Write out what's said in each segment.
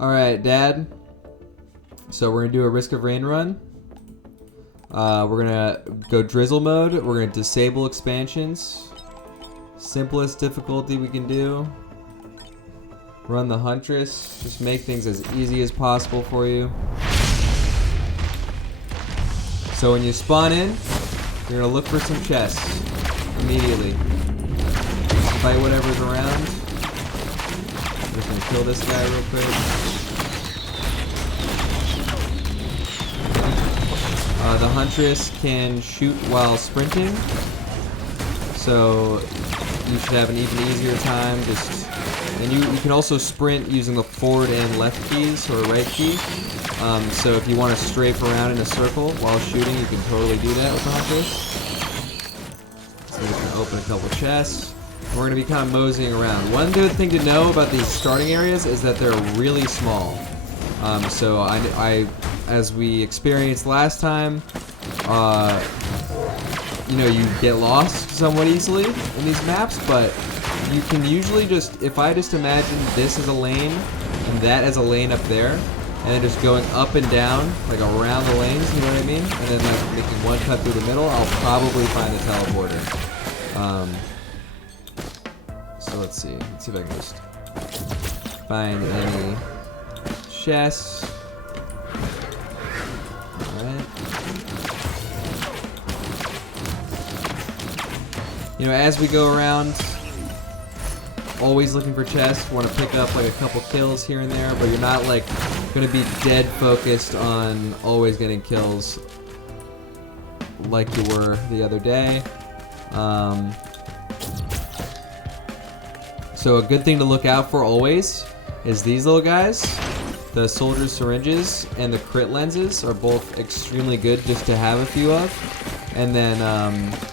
Alright, Dad. So we're going to do a Risk of Rain run. We're going to go drizzle mode. We're going to disable expansions. Simplest difficulty we can do. Run the Huntress. Just make things as easy as possible for you. So when you spawn in, you're going to look for some chests immediately. Fight whatever's around. I'm just going to kill this guy real quick. The Huntress can shoot while sprinting. So you should have an even easier time. And you can also sprint using the forward and left keys, or right key. So if you want to strafe around in a circle while shooting, you can totally do that with the Huntress. So we're going to open a couple chests. We're going to be kind of moseying around. One good thing to know about these starting areas is that they're really small. So as we experienced last time, you get lost somewhat easily in these maps, but you can usually if I just imagine this as a lane and that as a lane up there, and then just going up and down, like around the lanes, you know what I mean? And then like making one cut through the middle, I'll probably find a teleporter. So let's see if I can just find any chests. Alright. As we go around, always looking for chests. Want to pick up like a couple kills here and there, but you're not like going to be dead focused on always getting kills like you were the other day. So a good thing to look out for always is these little guys. The Soldier's Syringes and the Crit Lenses are both extremely good just to have a few of. And then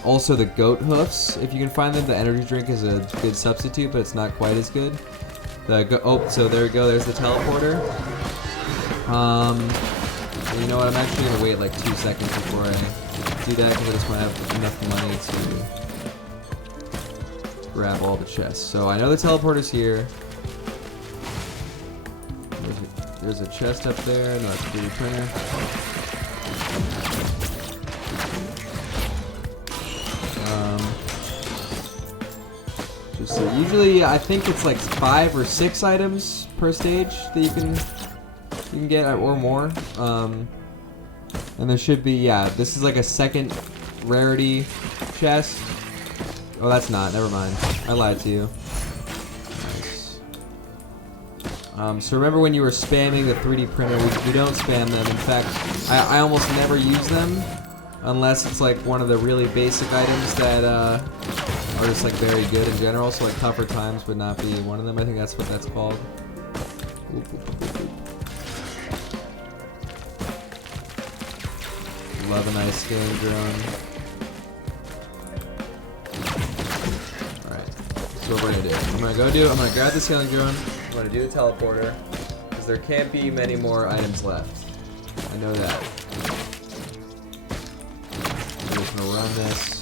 also the Goat Hoofs, if you can find them. The energy drink is a good substitute, but it's not quite as good. So there we go. There's the teleporter. You know what? I'm actually going to wait like 2 seconds before I do that because I just want to have enough money to grab all the chests. So I know the teleporter's here. There's a chest up there. No, that's a 3D printer. So usually I think it's like 5 or 6 items per stage that you can get, or more. And there should be, this is like a second rarity chest. Oh, that's not. Never mind. I lied to you. Nice. So remember when you were spamming the 3D printer, we don't spam them. In fact, I almost never use them unless it's like one of the really basic items that are just like very good in general. So like Tougher Times would not be one of them. I think that's what that's called. Love a nice scaling drone. Alright, so what we're gonna do. I'm gonna grab the scaling drone, I'm gonna do a teleporter, because there can't be many more items left. I know that. I'm just gonna run this.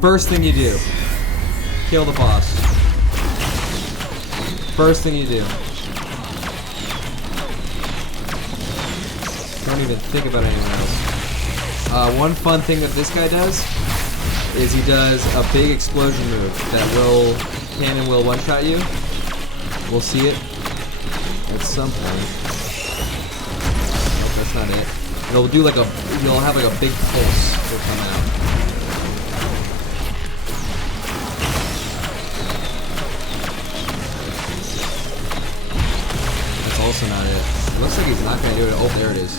First thing you do, kill the boss. First thing you do. Don't even think about anyone else. One fun thing that this guy does is he does a big explosion move that cannon will one-shot you. We'll see it at some point. Nope, that's not it. It'll do you'll have like a big pulse will come out. That's also not it. It looks like he's not gonna do it. Oh, there it is.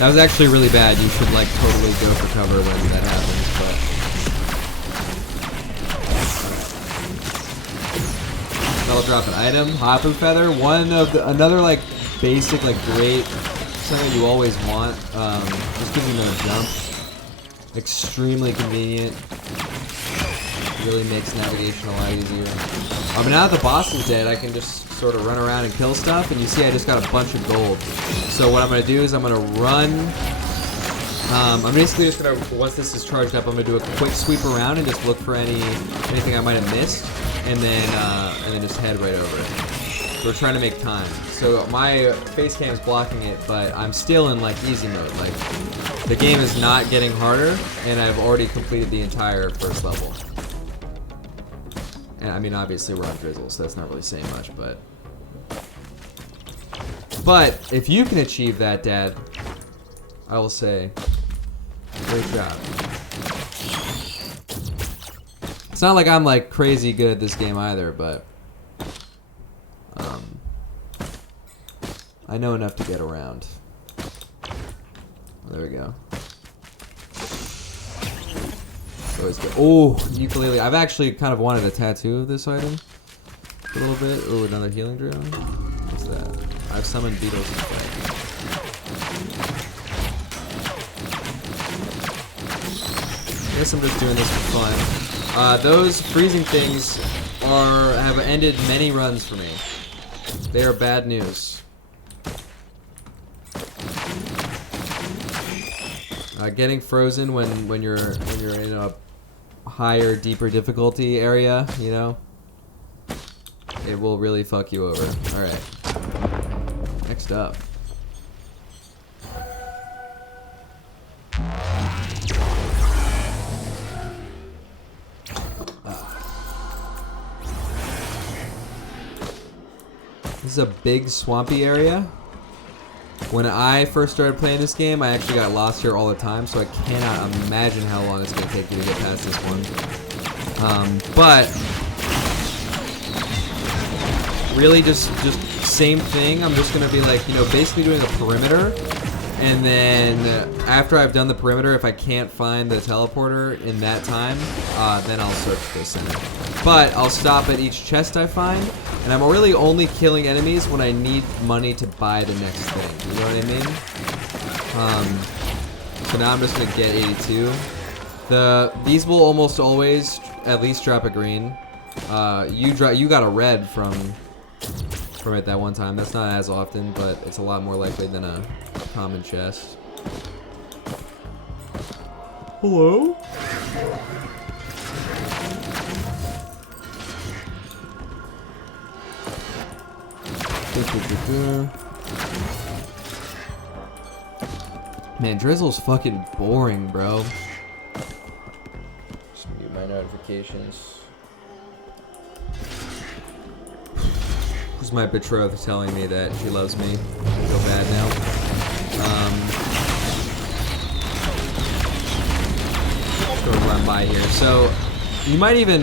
That was actually really bad. You should like totally go for cover when that happens, but that'll drop an item. Hapu Feather, another like basic, like great, something you always want. Just gives you another jump. Extremely convenient. Really makes navigation a lot easier. But now that the boss is dead, I can just sort of run around and kill stuff, and you see I just got a bunch of gold. So what I'm going to do is I'm going to run I'm basically just gonna, once this is charged up, I'm gonna do a quick sweep around and just look for anything I might have missed, and then just head right over it. So we're trying to make time. So my face cam is blocking it, but I'm still in like easy mode. Like the game is not getting harder, and I've already completed the entire first level. And I mean, obviously we're on Drizzle, so that's not really saying much, but if you can achieve that, Dad, I will say, great job. It's not like I'm like crazy good at this game either, but I know enough to get around. There we go. Always good. Oh, ukulele. I've actually kind of wanted a tattoo of this item a little bit. Oh, another healing drone. What's that? I've summoned beetles instead. I guess I'm just doing this for fun. Those freezing things have ended many runs for me. They are bad news. Getting frozen when you're in a higher, deeper difficulty area, you know, it will really fuck you over. All right. Next up. This is a big swampy area. When I first started playing this game, I actually got lost here all the time, so I cannot imagine how long it's going to take you to get past this one. But really just same thing. I'm just going to be like, you know, basically doing a perimeter, and then after I've done the perimeter, if I can't find the teleporter in that time, then I'll search the center. But I'll stop at each chest I find, and I'm really only killing enemies when I need money to buy the next thing. You know what I mean? So now I'm just gonna get 82. These will almost always at least drop a green. You got a red from it that one time. That's not as often, but it's a lot more likely than a common chest. Hello? Man, Drizzle's fucking boring, bro. Just mute my notifications. Who's my betrothed telling me that she loves me? I feel bad now. Go run by here. So you might even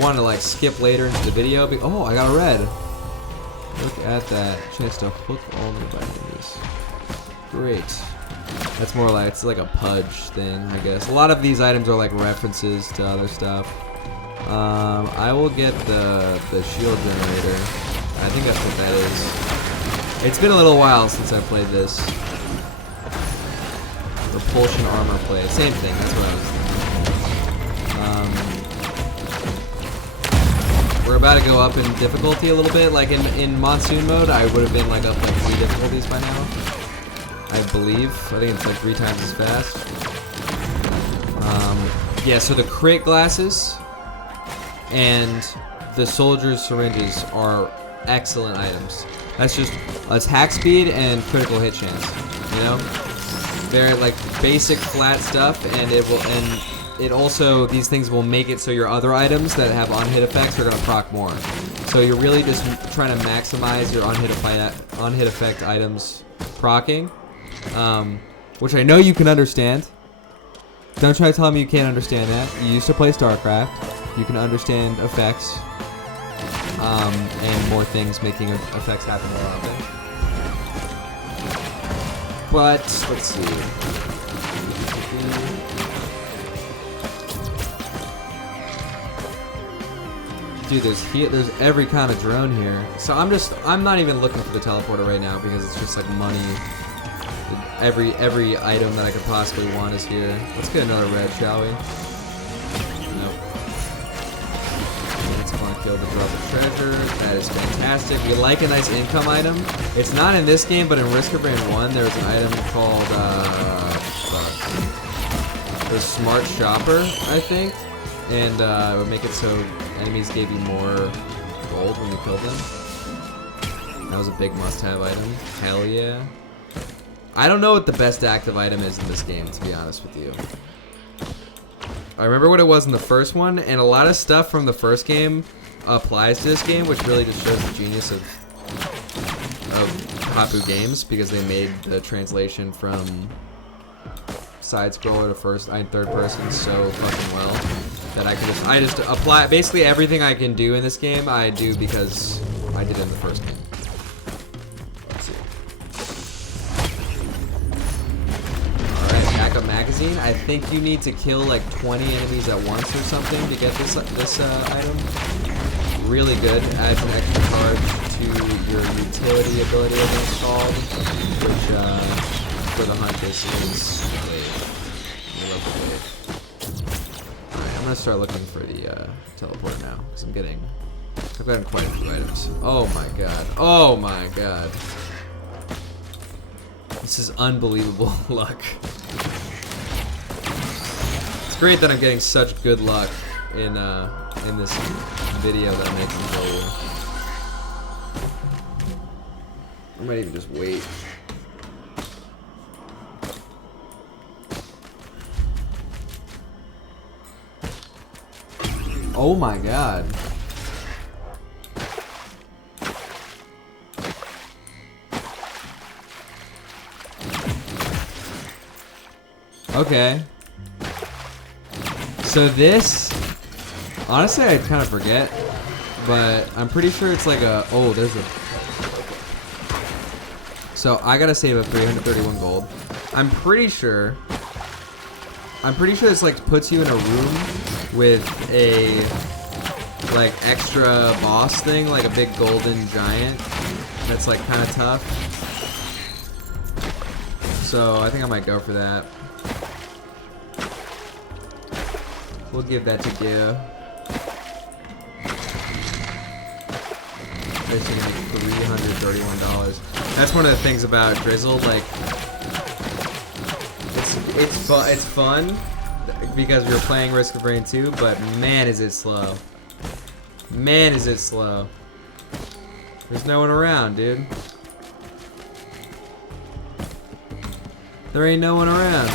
want to like skip later into the video. Oh, I got a red. Look at that. Chance to hook all nearby enemies. Great. That's more like, it's like a pudge thing, I guess. A lot of these items are like references to other stuff. I will get the shield generator. I think that's what that is. It's been a little while since I played this. Repulsion armor plate. Same thing, that's what I was thinking. We're about to go up in difficulty a little bit. Like in monsoon mode, I would have been like up like 3 difficulties by now. I believe. I think it's like 3 times as fast. Yeah, so the crate glasses and the soldier's syringes are excellent items. That's hack speed and critical hit chance. You know? They're like basic flat stuff, and it also, these things will make it so your other items that have on-hit effects are going to proc more. So you're really just trying to maximize your on-hit effect items proccing, which I know you can understand. Don't try to tell me you can't understand that. You used to play StarCraft. You can understand effects, and more things making effects happen more often. But, let's see. Dude, there's every kind of drone here. So I'm not even looking for the teleporter right now because it's just like money. Every item that I could possibly want is here. Let's get another red, shall we? Nope. Let's go and kill the drop of treasure. That is fantastic. We like a nice income item. It's not in this game, but in Risk of Rain 1, there's an item called the smart shopper, I think, and it would make it so enemies gave you more gold when you killed them. That was a big must-have item. Hell yeah. I don't know what the best active item is in this game, to be honest with you. I remember what it was in the first one, and a lot of stuff from the first game applies to this game, which really just shows the genius of Hapu Games, because they made the translation from side scroller to third person so fucking well that I just apply basically everything I can do in this game. I do because I did it in the first game. Let's see. All right, backup magazine. I think you need to kill like 20 enemies at once or something to get this item. Really good. Adds an extra card to your utility ability, I think it's called, which for the Huntress is Wave. I love the Wave. Alright, I'm gonna start looking for the teleport now, because I've gotten quite a few items. Oh my god. Oh my god. This is unbelievable luck. It's great that I'm getting such good luck in this video that I'm making for you. I might even just wait. Oh my god. Okay. So this, honestly, I kind of forget, but I'm pretty sure it's like a, oh, there's a, so I gotta save up 331 gold. I'm pretty sure this like puts you in a room with a like extra boss thing, like a big golden giant that's like kind of tough. So I think I might go for that. We'll give that to Gia. This is gonna be $331. That's one of the things about Drizzle, like it's fun because we're playing Risk of Rain 2, but man is it slow. Man is it slow. There's no one around, dude. There ain't no one around.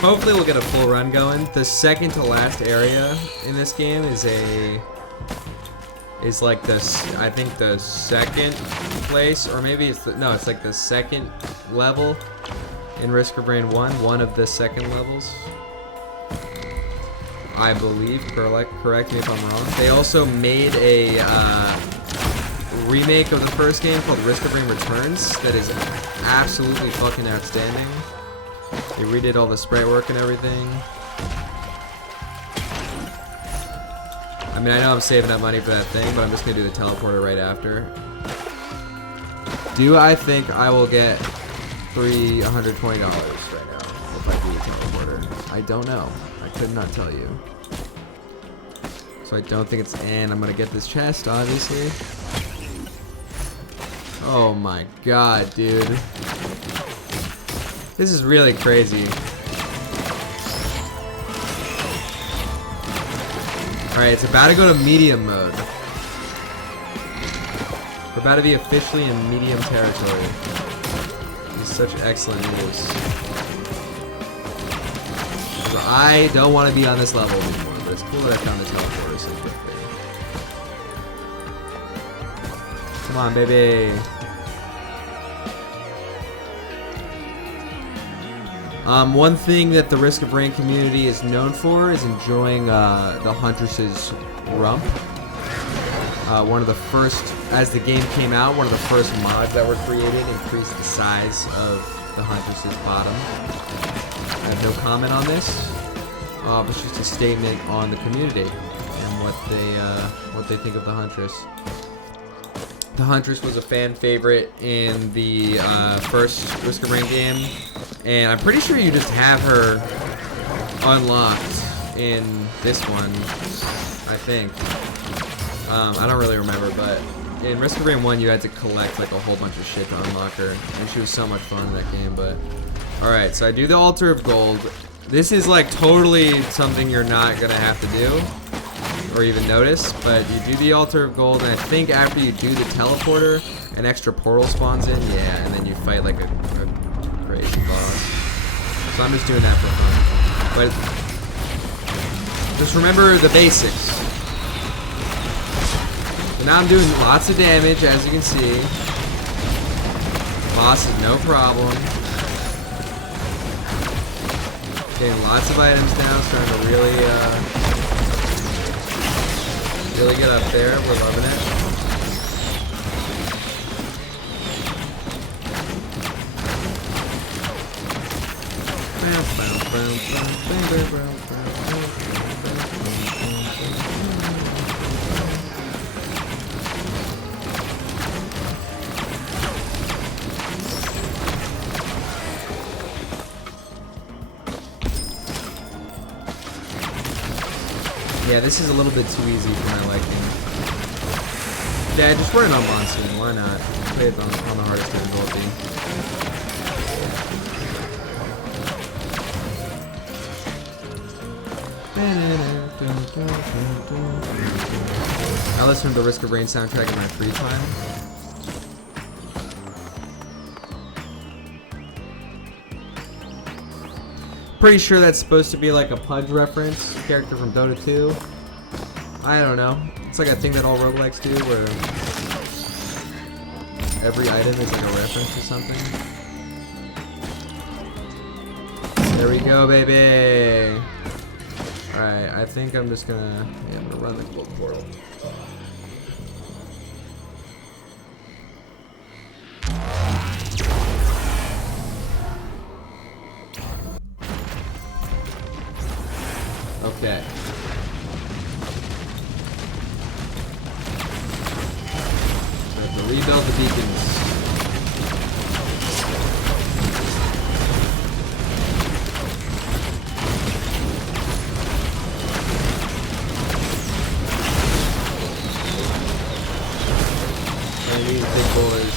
Hopefully we'll get a full run going. The second to last area in this game is like I think the second place, or maybe it's it's like the second level in Risk of Rain 1, one of the second levels, I believe. Correct me if I'm wrong. They also made a remake of the first game called Risk of Rain Returns that is absolutely fucking outstanding. They redid all the spray work and everything. I mean, I know I'm saving up money for that thing, but I'm just gonna do the teleporter right after. Do I think I will get $320 right now if I do the teleporter? I don't know. I could not tell you. So I don't think it's, and I'm gonna get this chest, obviously. Oh my god, dude. This is really crazy. Alright, it's about to go to medium mode. We're about to be officially in medium territory. This is such excellent news. So I don't want to be on this level anymore, but it's cool that I found the teleporter so quickly. Come on, baby. One thing that the Risk of Rain community is known for is enjoying the Huntress's rump. One of the first, as the game came out, one of the first mods that were created increased the size of the Huntress's bottom. I have no comment on this. It's just a statement on the community and what they think of the Huntress. The Huntress was a fan favorite in the first Risk of Rain game, and I'm pretty sure you just have her unlocked in this one, I think. I don't really remember, but in Risk of Rain 1 you had to collect like a whole bunch of shit to unlock her, and she was so much fun in that game. But alright, so I do the Altar of Gold. This is like totally something you're not gonna have to do or even notice, but you do the Altar of Gold, and I think after you do the teleporter, an extra portal spawns in, yeah, and then you fight like a crazy boss. So I'm just doing that for fun. But just remember the basics. So now I'm doing lots of damage, as you can see. Boss is no problem. Getting lots of items now, starting to really get up there. We're loving it. Yeah, this is a little bit too easy for my liking. Yeah, just run it on Monsoon, why not? Play it on the hardest difficulty. I listen to the Risk of Rain soundtrack in my free time. Pretty sure that's supposed to be like a Pudge reference, character from Dota 2. I don't know. It's like a thing that all roguelikes do, where every item is like a reference to something. There we go, baby! Alright, I think I'm just gonna... Yeah, I'm gonna run the gold portal. Okay. So I have to rebuild the beacons. And these big boys.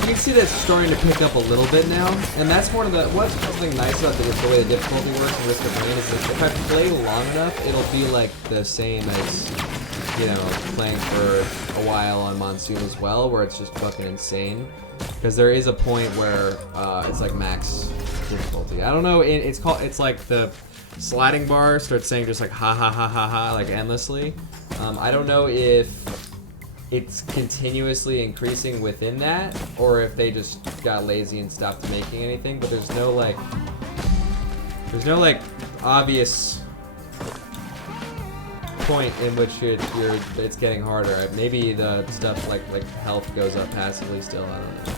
You can see that's starting to pick up a little bit now, and that's one of the what's something nice about the way the difficulty works in Risk of Rain is that if I play long enough, it'll be like the same as, you know, playing for a while on Monsoon as well, where it's just fucking insane. Because there is a point where it's like max difficulty. I don't know. It's like the sliding bar starts saying just like ha ha ha ha ha like endlessly. I don't know if it's continuously increasing within that, or if they just got lazy and stopped making anything. But there's no like obvious point in which it's getting harder. Maybe the stuff like health goes up passively still. I don't know. But.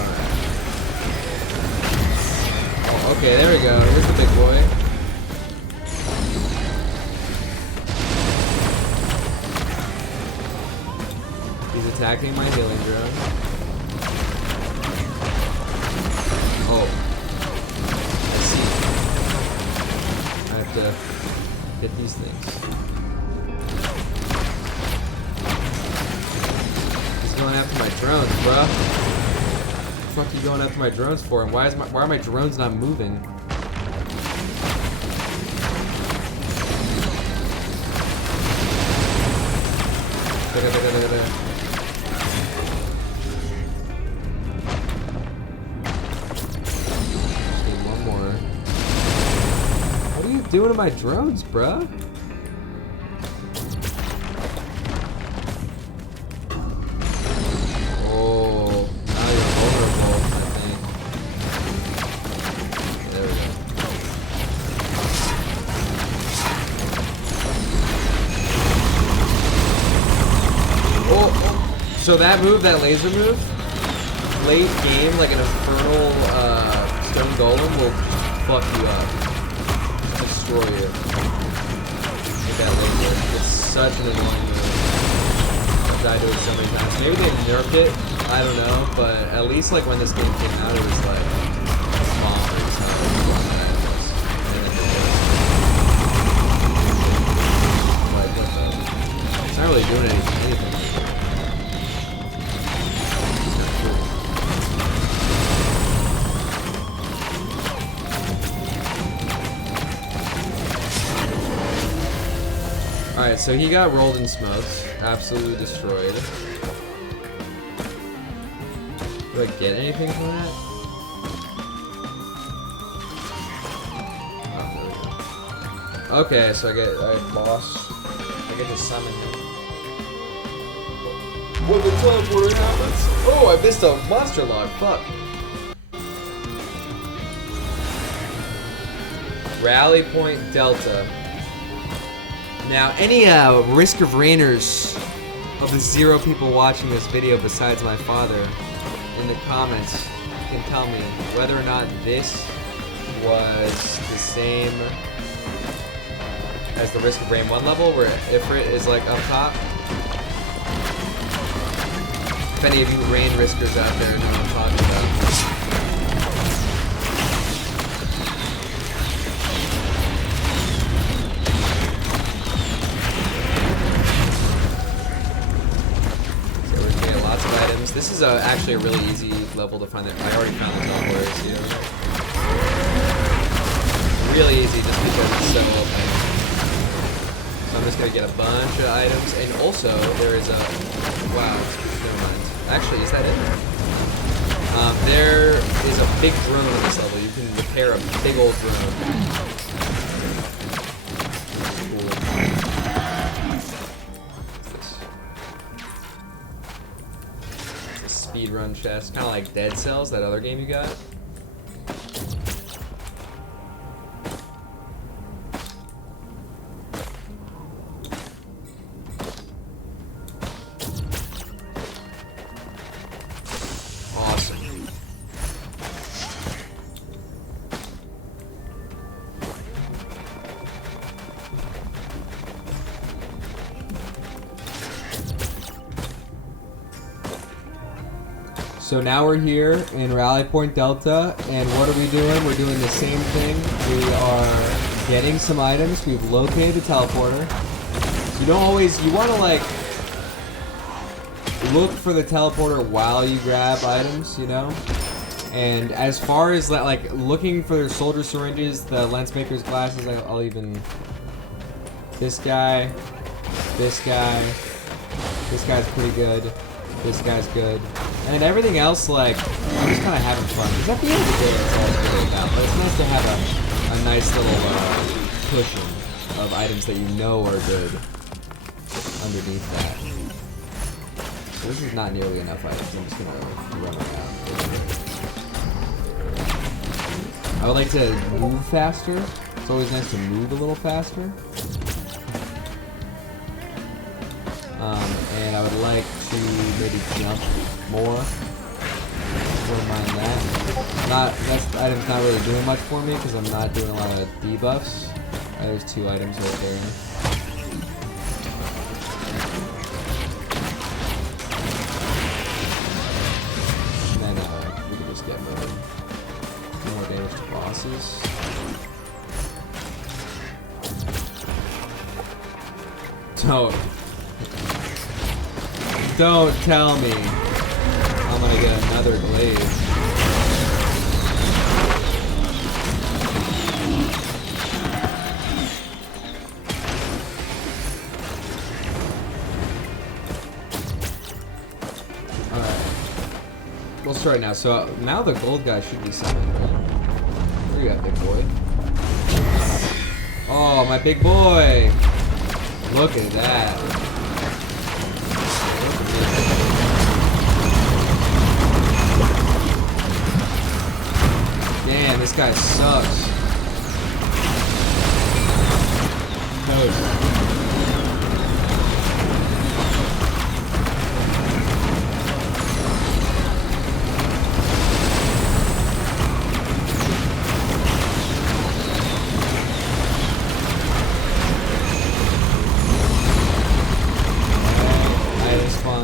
Alright. Oh, okay, there we go. Here's the big boy. He's attacking my healing drone. Oh. I see. I have to hit these things. He's going after my drones, bruh. What the fuck are you going after my drones for? And why are my drones not moving? doing to my drones, bruh? Oh, now you're vulnerable, I think. There we go. Oh, so that move, that laser move, late game, like an infernal stone golem will fuck you up, destroy you. With that laser, it's such an annoying move. I've died to it so many times. Maybe they nerfed it, I don't know, but at least like when this game came out, it was like bonkers how strong that was. Like, what the? It's not really doing anything. Alright, so he got rolled and smoked. Absolutely destroyed. Do I get anything from that? Oh, there we go. Okay, so I boss. I get to summon him. When the teleporter happens. Oh, I missed a monster log. Fuck. Rally Point Delta. Now, any Risk of Rainers of the 0 people watching this video besides my father in the comments can tell me whether or not this was the same as the Risk of Rain 1 level where Ifrit is like up top. If any of you Rain Riskers out there know what I'm talking about. This is actually a really easy level to find. I already found the teleporters here. Really easy just because it's so open. So I'm just gonna get a bunch of items, and also there is a wow. Never mind. Actually, is that it? There is a big drone in this level. You can repair a big old drone. Speedrun chest, kind of like Dead Cells, that other game you got. Awesome. So now we're here in Rally Point Delta, and what are we doing? We're doing the same thing. We are getting some items. We've located the teleporter. You don't always, you want to like look for the teleporter while you grab items, you know? And as far as like looking for soldier syringes, the Lensmaker's glasses, I'll even, this guy's pretty good. This guy's good. And then everything else, like, I'm just kind of having fun. Because at the end of the day, that's all it's really about. But it's nice to have a nice little cushion of items that you know are good underneath that. So this is not nearly enough items. I'm just going to run around. I would like to move faster. It's always nice to move a little faster. And I would like to maybe jump more. Don't mind that. That item's not really doing much for me because I'm not doing a lot of debuffs. There's 2 items right there. And then we can just get more damage to bosses. Don't tell me I'm gonna get another glaive. Alright. We'll start now. So now the gold guy should be summoned. Where you at, big boy? Oh, my big boy. Look at that. Look at this. Damn, this guy sucks. No.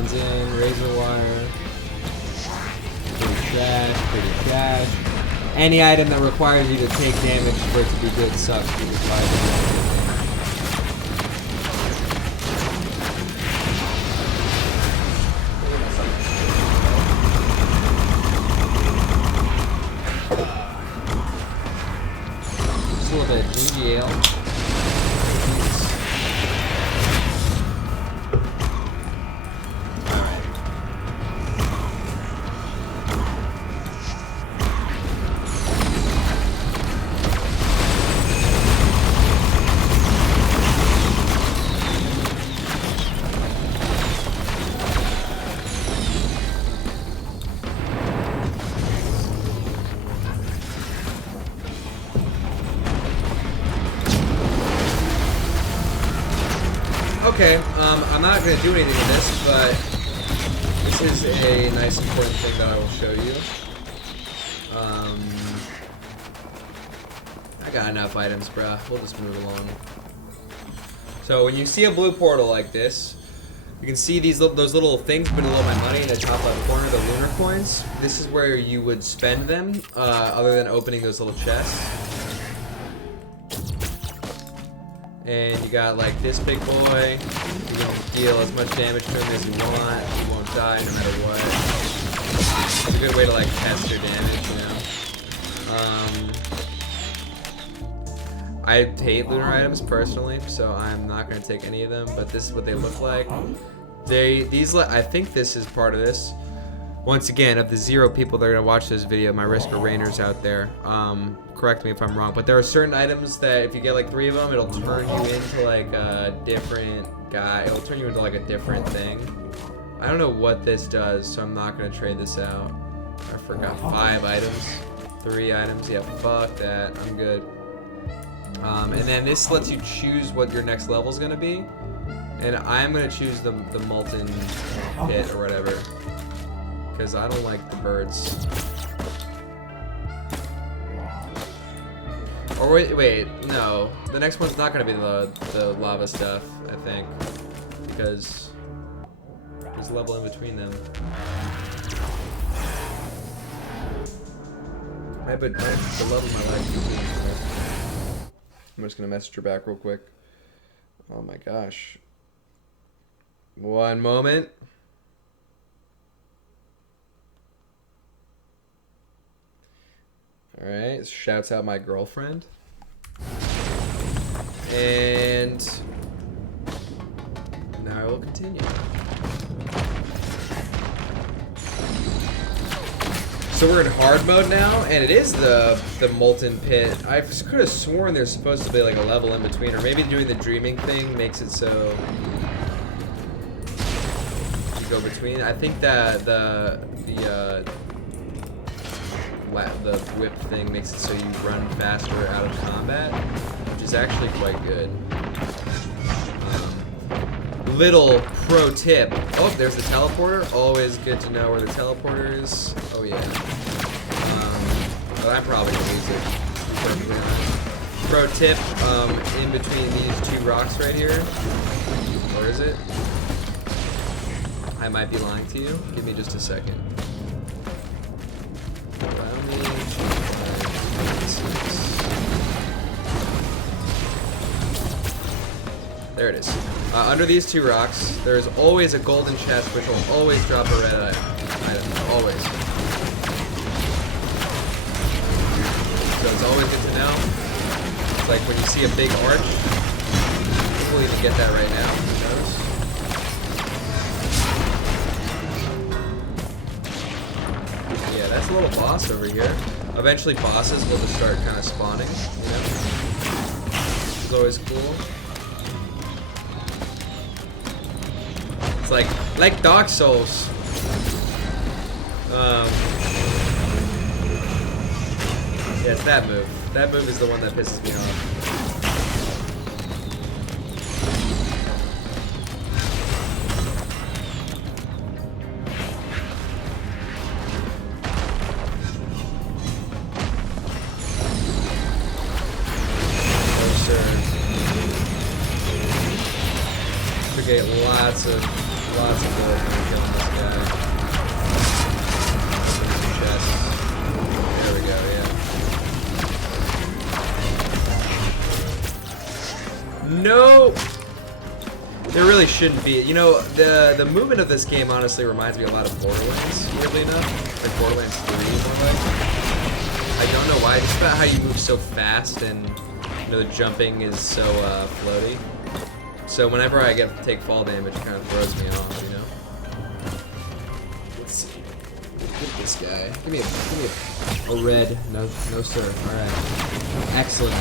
In, razor wire, pretty trash. Any item that requires you to take damage for it to be good sucks because just a little bit of ginger ale. Okay, I'm not going to do anything with this, but this is a nice important thing that I will show you. I got enough items, bruh. We'll just move along. So when you see a blue portal like this, you can see those little things below my money in the top left corner, the lunar coins. This is where you would spend them, other than opening those little chests. And you got like this big boy. You can deal as much damage to him as you want. He won't die no matter what. It's a good way to like test your damage, you know. I hate lunar items personally, so I'm not gonna take any of them. But this is what they look like. I think this is part of this. Once again, of the 0 people that are gonna watch this video, my Risk of Rainers out there, correct me if I'm wrong, but there are certain items that if you get like 3 of them, it'll turn you into like a different guy. It'll turn you into like a different thing. I don't know what this does, so I'm not gonna trade this out. I forgot 5 items, 3 items. Yeah, fuck that. I'm good. And then this lets you choose what your next level is gonna be, and I'm gonna choose the molten pit or whatever. Because I don't like the birds. Or wait, no. The next one's not gonna be the lava stuff, I think. Because there's a level in between them. I put the love of my life. I'm just gonna message her back real quick. Oh my gosh. One moment. Alright, shouts out my girlfriend. And now I will continue. So we're in hard mode now, and it is the molten pit. I could have sworn there's supposed to be like a level in between, or maybe doing the dreaming thing makes it so you go between. I think that the whip thing makes it so you run faster out of combat, which is actually quite good. Little pro tip. Oh, there's the teleporter. Always good to know where the teleporter is. Oh yeah. But I'm probably gonna use it. Perfectly honest. Pro tip, in between these 2 rocks right here. Where is it? I might be lying to you. Give me just a second. Allow me. There it is. Under these 2 rocks, there's always a golden chest, which will always drop a red item. Always. So it's always good to know. It's like when you see a big arch, we'll even get that right now. Notice? Yeah, that's a little boss over here. Eventually bosses will just start kind of spawning, you know? always cool. It's like Dark Souls. Yeah, it's that move. That move is the one that pisses me off. Get lots of gold from killing this guy. Chest. There we go, yeah. Nope. There really shouldn't be. You know, the movement of this game honestly reminds me a lot of Borderlands, weirdly enough. Like Borderlands 3 more like. I don't know why, just about how you move so fast and you know the jumping is so floaty. So whenever I take fall damage, it kind of throws me off, you know? Let's see. Get this guy. Give me a red. No sir. Alright. Excellent.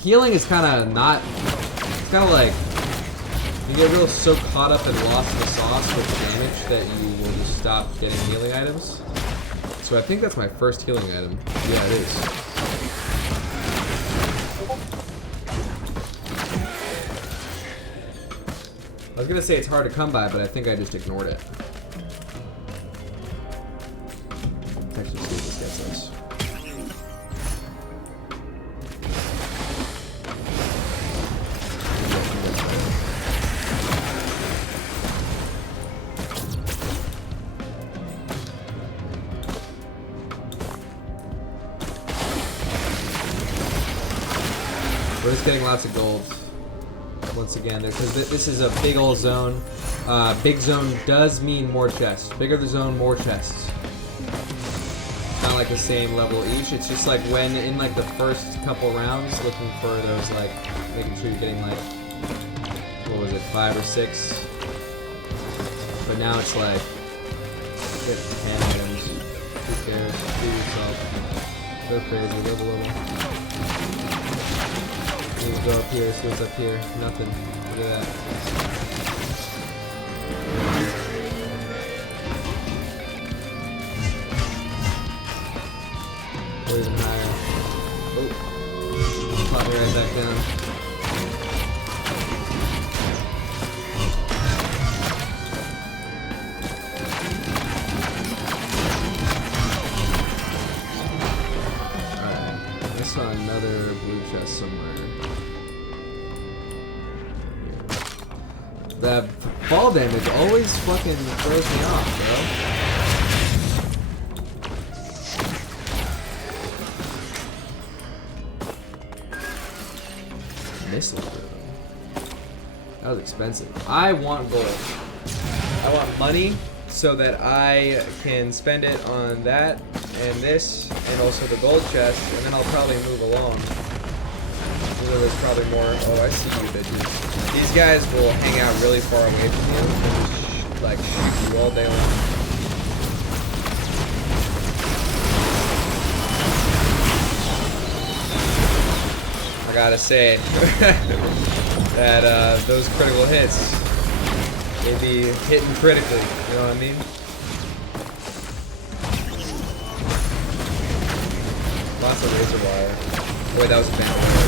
Healing is kind of not... It's kind of like... You get real so caught up and lost in the sauce with damage that you will just stop getting healing items. So I think that's my first healing item. Yeah, it is. I was gonna say it's hard to come by, but I think I just ignored it. Let's actually see what this gets us. We're just getting lots of gold. Once again, because this is a big old zone. Big zone does mean more chests. Bigger the zone, more chests. Not like the same level each. It's just like when in like the first couple rounds, looking for those like making sure you're getting like what was it, 5 or 6. But now it's like get 10 items. Who cares? Do yourself. Go crazy. Level level. We'll go up here, see what's up here. Nothing. Look at that. Or even higher. Oh. Pop me right back down. Alright. I saw another blue chest somewhere. That fall damage always fucking throws me off, bro. Missile room. That was expensive. I want gold. I want money so that I can spend it on that and this and also the gold chest, and then I'll probably move along. There's probably more. Oh, I see you bitches. These guys will hang out really far away from you and just, like, shoot you all day long. I gotta say that those critical hits, they be hitting critically, you know what I mean? Lots of razor wire. Oh, wait, that was a bandolier.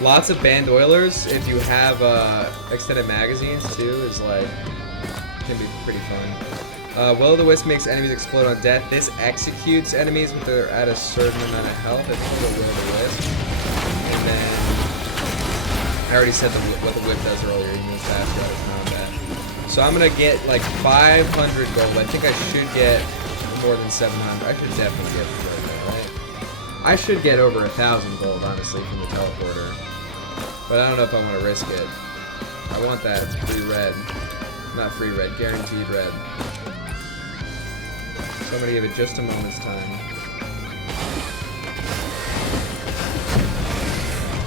Lots of bandoilers, if you have extended magazines too, is like, can be pretty fun. Will-o'-the-wisp makes enemies explode on death. This executes enemies when they're at a certain amount of health. It's called a will-o'-the-wisp. And then, I already said what the whip does earlier, you move faster out of combat. So I'm gonna get like 500 gold. I think I should get more than 700. I should definitely get more, right? I should get over 1,000 gold, honestly, from the teleporter. But I don't know if I want to risk it. I want that free red. Not free red, guaranteed red. So I'm going to give it just a moment's time.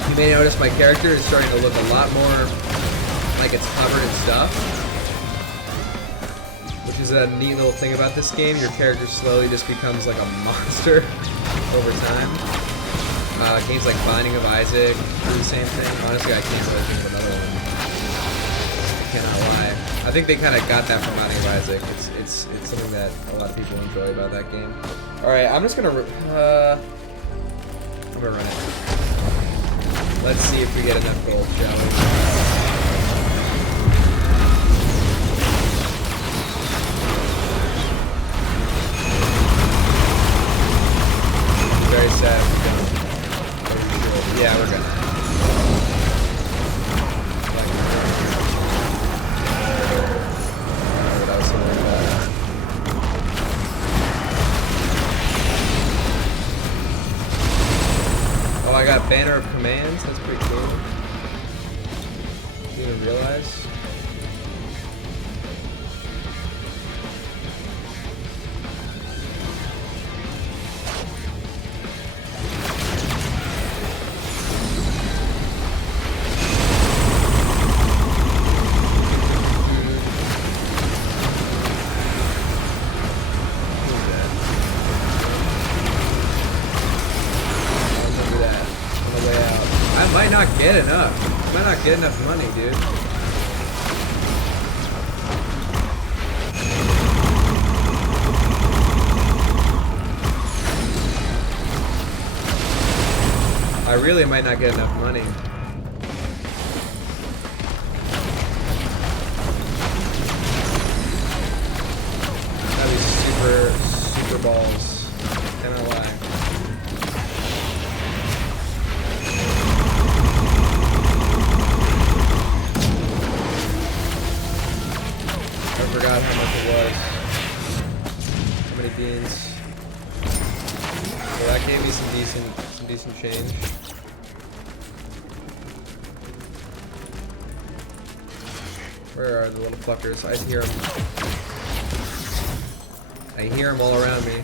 You may notice my character is starting to look a lot more like it's covered in stuff. which is a neat little thing about this game. Your character slowly just becomes like a monster over time. Games like Binding of Isaac do the same thing. Honestly, I can't really think of another one. I cannot lie. I think they kind of got that from Binding of Isaac. It's something that a lot of people enjoy about that game. All right, I'm just gonna run it. Let's see if we get enough gold, shall we? Very sad. Yeah, we're good. That was so bad. Oh, I got Banner of Commands. That's pretty cool. Didn't even realize. I might not get enough. I might not get enough money, dude. I really might not get enough money. That'd be super balls. Can't I lie. I forgot how much it was. How many beans? So that gave me some decent change. Where are the little fuckers? I hear them. I hear them all around me.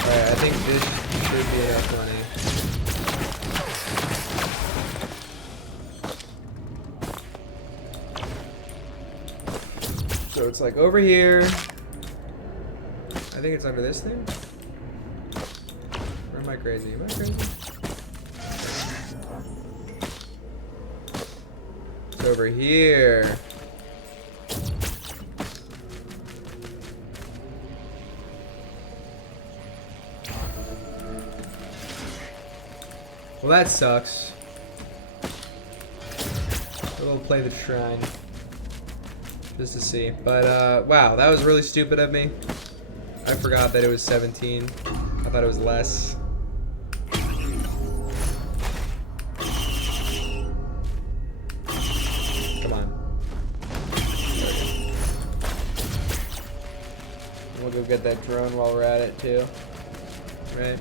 Alright, I think this should be enough money. So it's like over here. I think it's under this thing. Or am I crazy? Am I crazy? It's over here. Well, that sucks. We'll play the shrine. Just to see. But, wow, that was really stupid of me. I forgot that it was 17. I thought it was less. Come on. We'll go get that drone while we're at it, too. Right?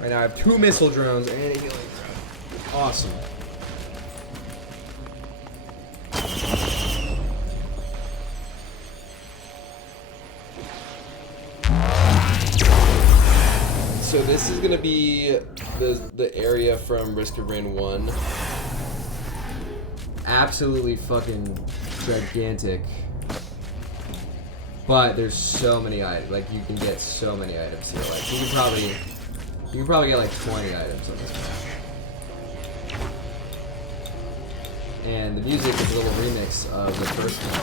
Right now I have 2 missile drones and a healing drone. Awesome. So this is gonna be the area from Risk of Rain 1. Absolutely fucking gigantic. But there's so many items. Like, you can get so many items here. Like, you can probably get like 20 items on this map. And the music is a little remix of the first one.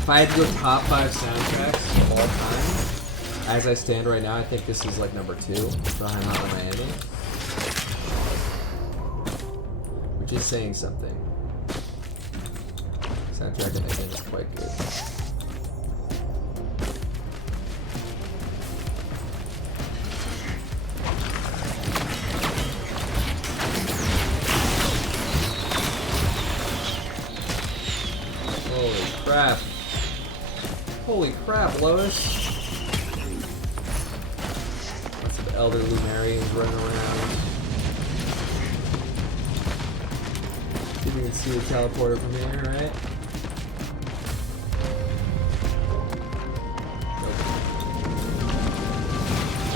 If I had to go top 5 soundtracks of all time, as I stand right now, I think this is like number 2 behind Hotline Miami. Which is saying something. Soundtrack I think is quite good. Holy crap. Holy crap, Lois. Elder Lumerians running around. See if we can see the teleporter from here, right?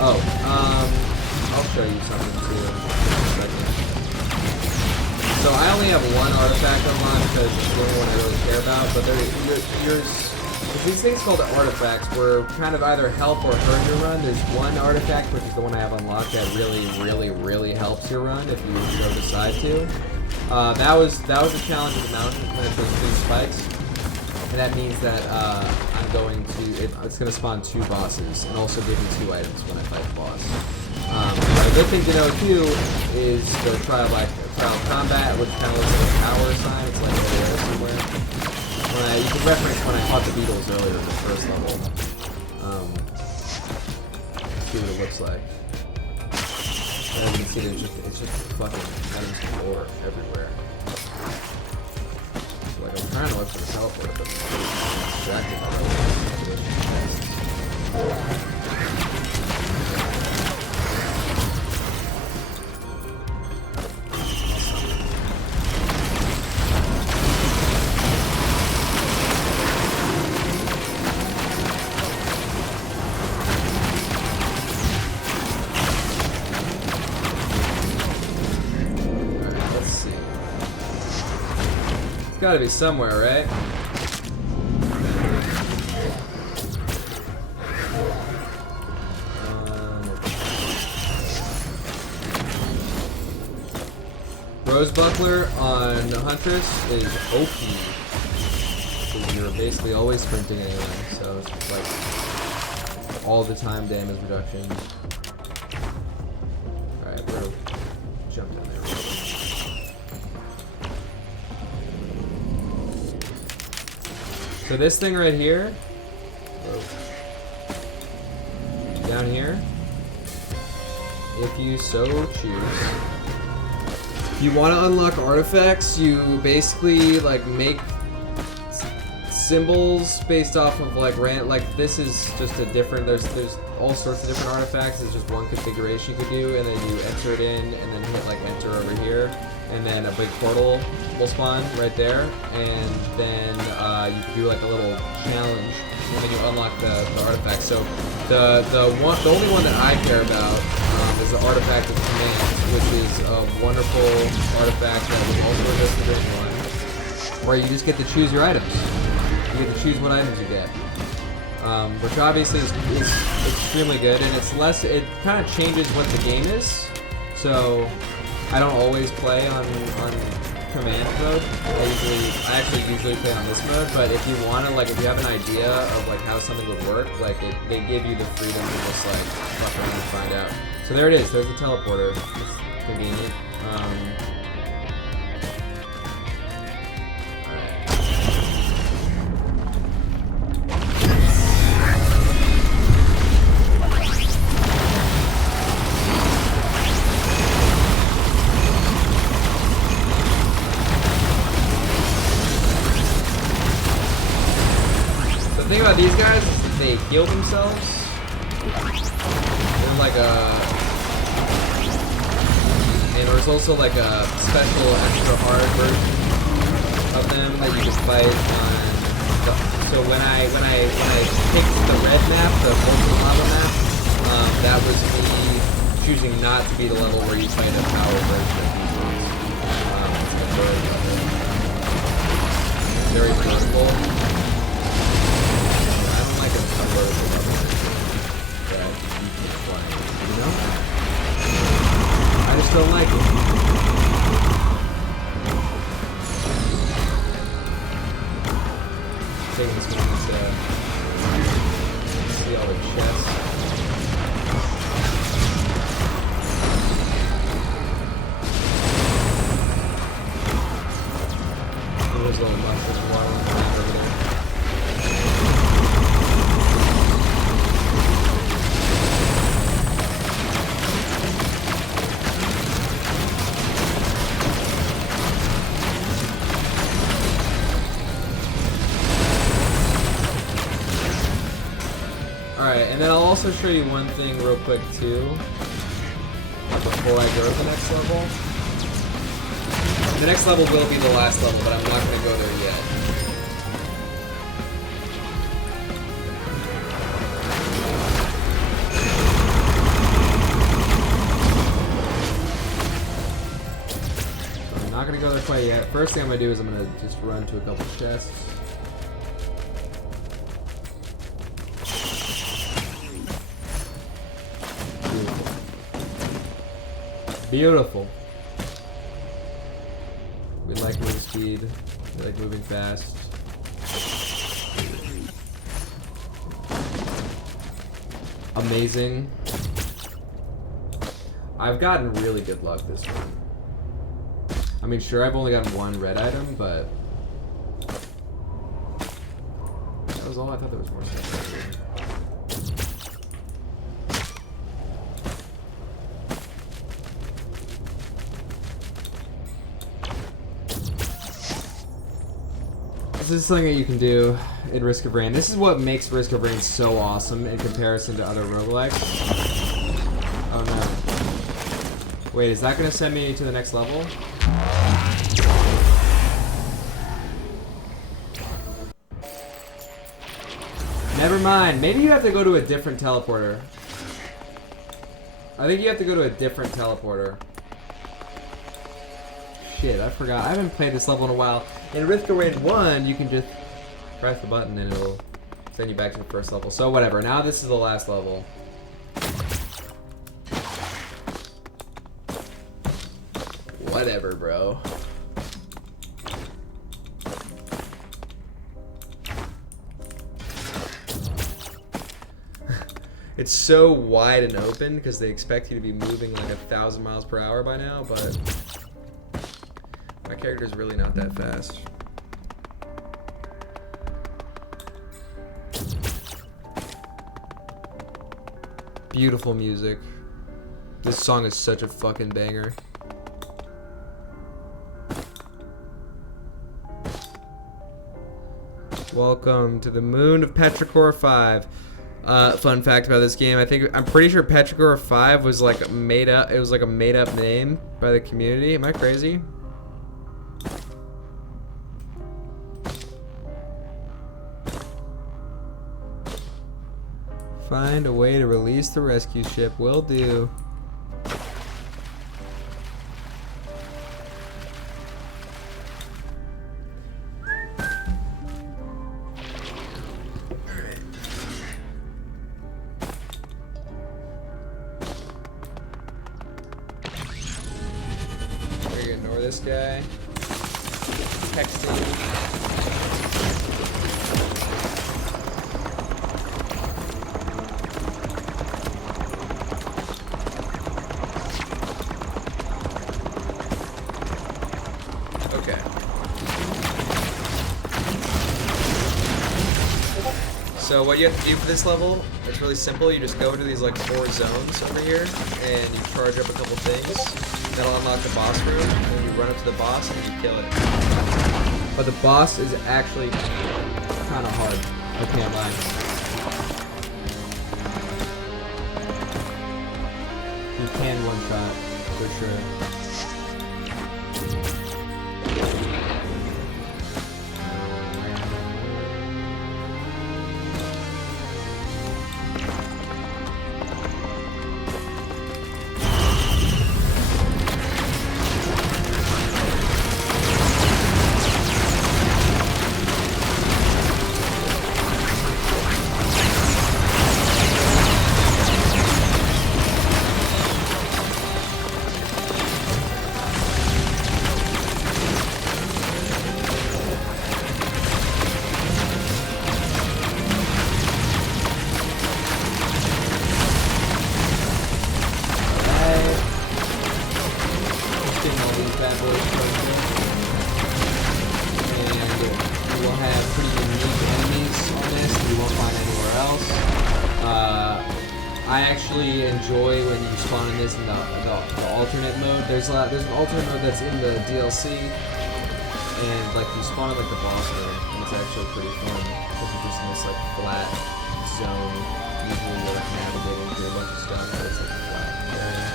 Oh, I'll show you something too. So I only have one artifact unlocked because it's the only one I really care about, but there's these things called artifacts where kind of either help or hurt your run. There's one artifact, which is the one I have unlocked, that really helps your run if you so decide to. That was a challenge of the mountain, plant those 3 spikes. And that means that I'm going to, it's going to spawn 2 bosses and also give me 2 items when I fight the boss. A good thing to know too is the trial combat, which kind of looks like a tower sign. It's like over there somewhere. You can reference when I fought the beetles earlier in the first level. See what it looks like. As you can see, it's just fucking items galore everywhere. Like, I'm trying to look for the teleporter, but I'm distracted by that. Alright, let's see. It's gotta be somewhere, right? Rose Buckler on Huntress is OP. Because you're basically always sprinting anyway, so it's like all the time damage reduction. Alright, we're jumping in there. So this thing right here, down here, if you so choose, if you want to unlock artifacts, you basically like make symbols based off of like this is just a different, there's all sorts of different artifacts. It's just one configuration you could do, and then you enter it in and then hit like enter over here, and then a big portal will spawn right there, and then you can do like a little challenge, and then you unlock the artifact. So the only one that I care about is the artifact of command, which is a wonderful artifact that was also a Risk of Rain 1, where you just get to choose your items. You get to choose what items you get, which obviously is extremely good, and it kind of changes what the game is. So I don't always play on command mode. I actually usually play on this mode, but if you want to, like, if you have an idea of like how something would work, like they give you the freedom to just like fuck around and find out. So there it is. There's the teleporter. It's convenient. The thing about these guys is that they heal themselves. There's like and there's also like a special extra hard version of them that you can fight on. So when I picked the red map, the Molten Lava map, that was me choosing not to be the level where you fight a power version of these ones. Very vertical. You know? I just don't like it. Taking this one to see all the chests. There's a little monsters waddling around over there. Alright, and then I'll also show you one thing real quick too, before I go to the next level. The next level will be the last level, but I'm not going to go there yet. I'm not gonna go there quite yet. First thing I'm gonna do is I'm gonna just run to a couple chests. Beautiful. We like moving speed. We like moving fast. Amazing. I've gotten really good luck this one. I mean, sure, I've only gotten one red item, but that was all. I thought there was more stuff. This is something that you can do in Risk of Rain. This is what makes Risk of Rain so awesome in comparison to other roguelikes. Oh no. Wait, is that gonna send me to the next level? Never mind. Maybe you have to go to a different teleporter. I think you have to go to a different teleporter. Shit, I forgot. I haven't played this level in a while. In Risk of Rain 1, you can just press the button and it'll send you back to the first level. So whatever. Now this is the last level. Whatever, bro. It's so wide and open because they expect you to be moving like 1,000 miles per hour by now, but my character's really not that fast. Beautiful music. This song is such a fucking banger. Welcome to the moon of Petrichor 5. Fun fact about this game, I'm pretty sure Petrichor 5 was like made up. It was like a made up name by the community. Am I crazy? Find a way to release the rescue ship. Will do. Ignore this guy. Texting. Okay. So what you have to do for this level, it's really simple. You just go into these like 4 zones over here, and you charge up a couple things. That'll unlock the boss room, and then you run up to the boss and you kill it. But the boss is actually kind of hard. I can't lie. You can one shot, for sure. I actually enjoy when you spawn in this in the alternate mode. There's an alternate mode that's in the DLC, and like you spawn at like the boss there, and it's actually pretty fun because you're just in this like flat zone. Usually you're like navigating through a bunch of stuff, but it's like a flat area.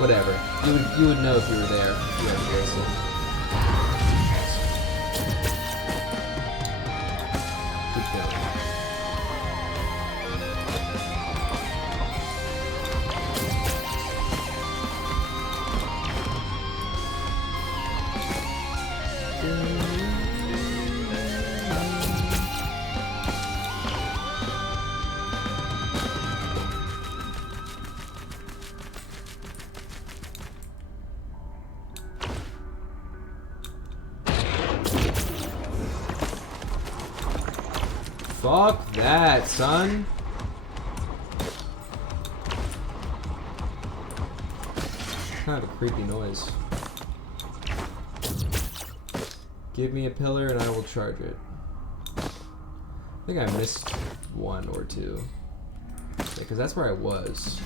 Whatever. You would know if you were there. If you had Jason. Keep going. Fuck that, son. Kind of a creepy noise. Give me a pillar and I will charge it. I think I missed one or two. Because that's where I was.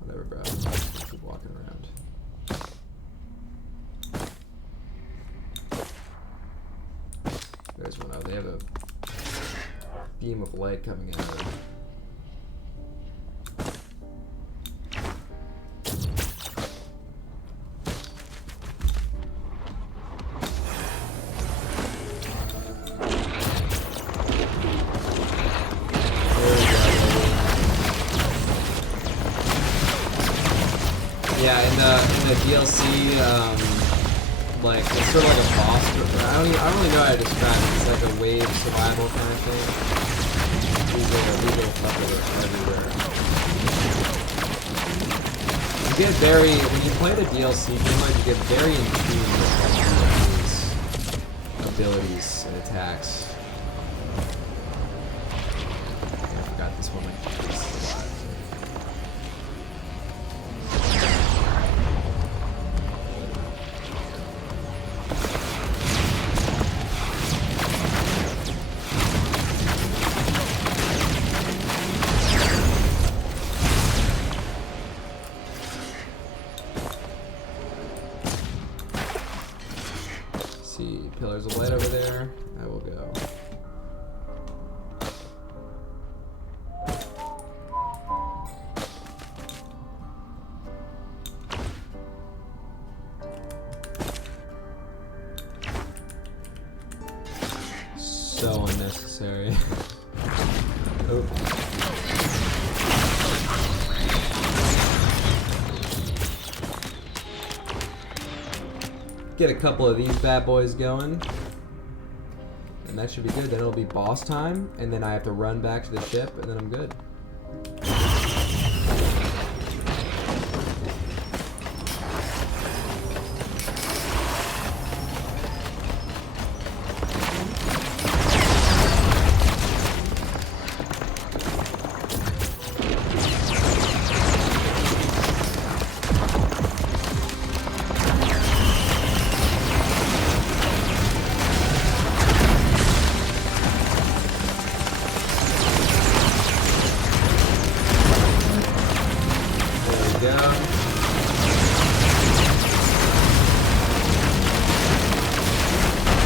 Whatever, bro. Just keep walking around. There's one out. They have a beam of light coming out of it. Yeah, in the DLC, like it's sort of like a boss. I don't really know how to describe it. It's like a wave survival kind of thing. These little fuckers are everywhere. You get very when you play the DLC game, like you get very in tune with abilities and attacks. I forgot this one like is alive. See pillars of light over there. I will go. So unnecessary. Oh. Get a couple of these bad boys going. And that should be good. Then it'll be boss time, and then I have to run back to the ship, and then I'm good.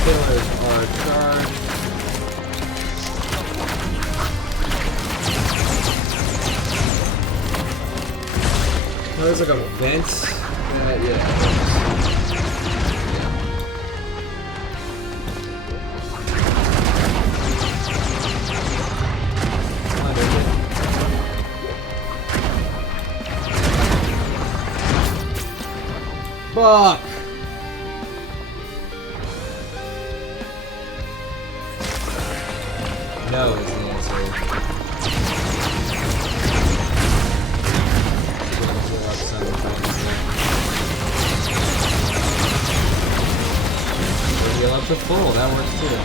Pillars are charged. Oh, there's like a vent. Yeah. Fuck! No is the answer. Heal up to full, that works too.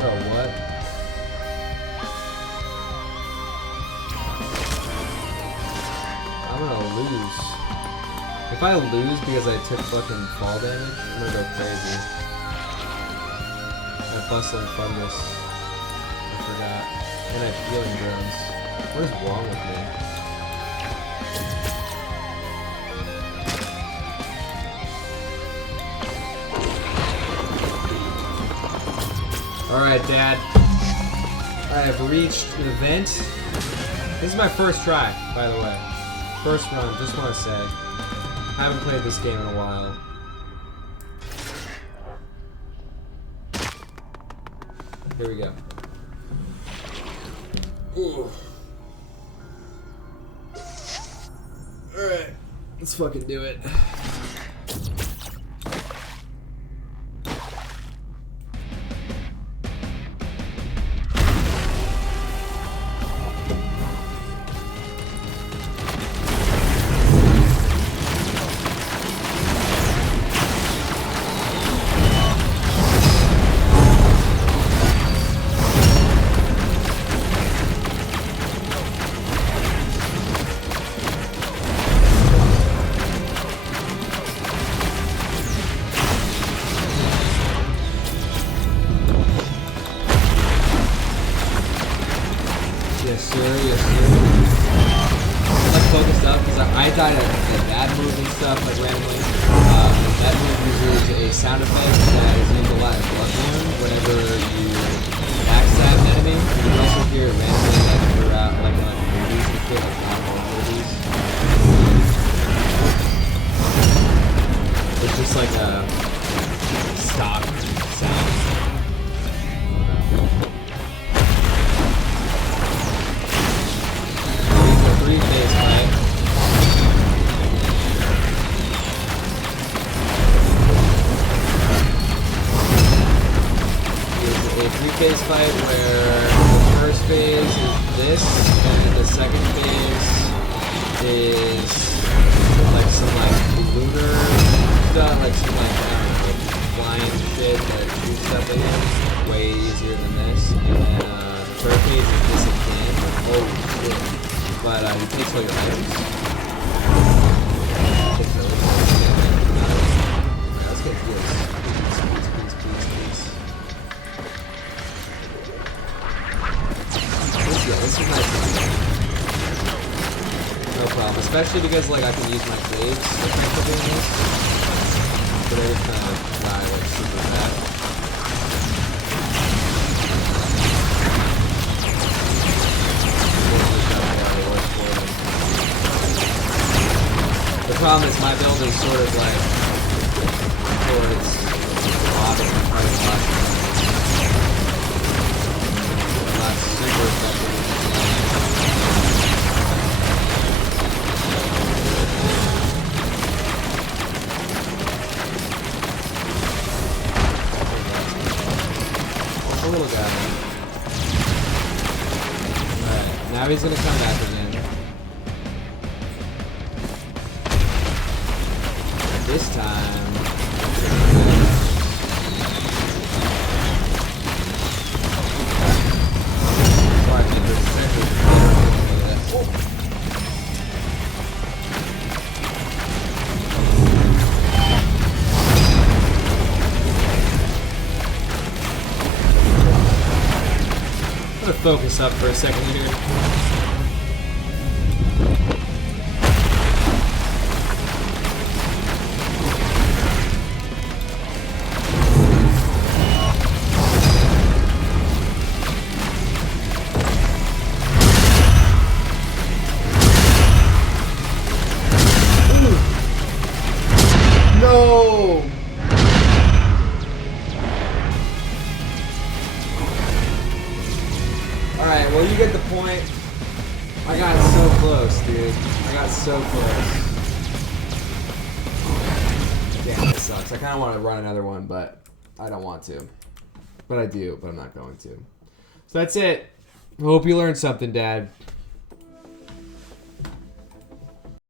Bro, what? I'm gonna lose. If I lose because I took fucking fall damage, I'm gonna go crazy. That bustling fungus. I forgot. And I have healing drones. What is wrong with me? Alright, Dad. I have reached the vent. This is my first try, by the way. First run, just want to say. I haven't played this game in a while. Here we go. Ooh. Alright, let's fucking do it. Yes, sir. Yes, sir. I'm like focused up because I died at that move and stuff like randomly. That move uses a sound effect that is used a lot in Bloodborne whenever you backstab an enemy. You can also hear it randomly like throughout, like on movies and shit, like non-horror movies. It's just like a stock sound. Three-phase fight. It's a three-phase fight where the first phase is this, and the second phase is like some like lunar stuff, like some like I don't know, flying shit that shoots stuff at you. Way easier than this. And then the third phase is this again. Oh shit. But he takes all your items. Let's get through this. Please. This is nice. No problem. Especially because like I can use my blades effectively in this. So they just kind of die like super fast. The problem is my build is sort of like towards mobbing quite a lot. Not super effective. A little guy. Alright, now he's gonna come back again. This time, I'm gonna focus up for a second here. Alright, well you get the point. I got so close, dude. I got so close. Damn, this sucks. I kind of want to run another one, but I don't want to. But I do, but I'm not going to. So that's it. Hope you learned something, Dad.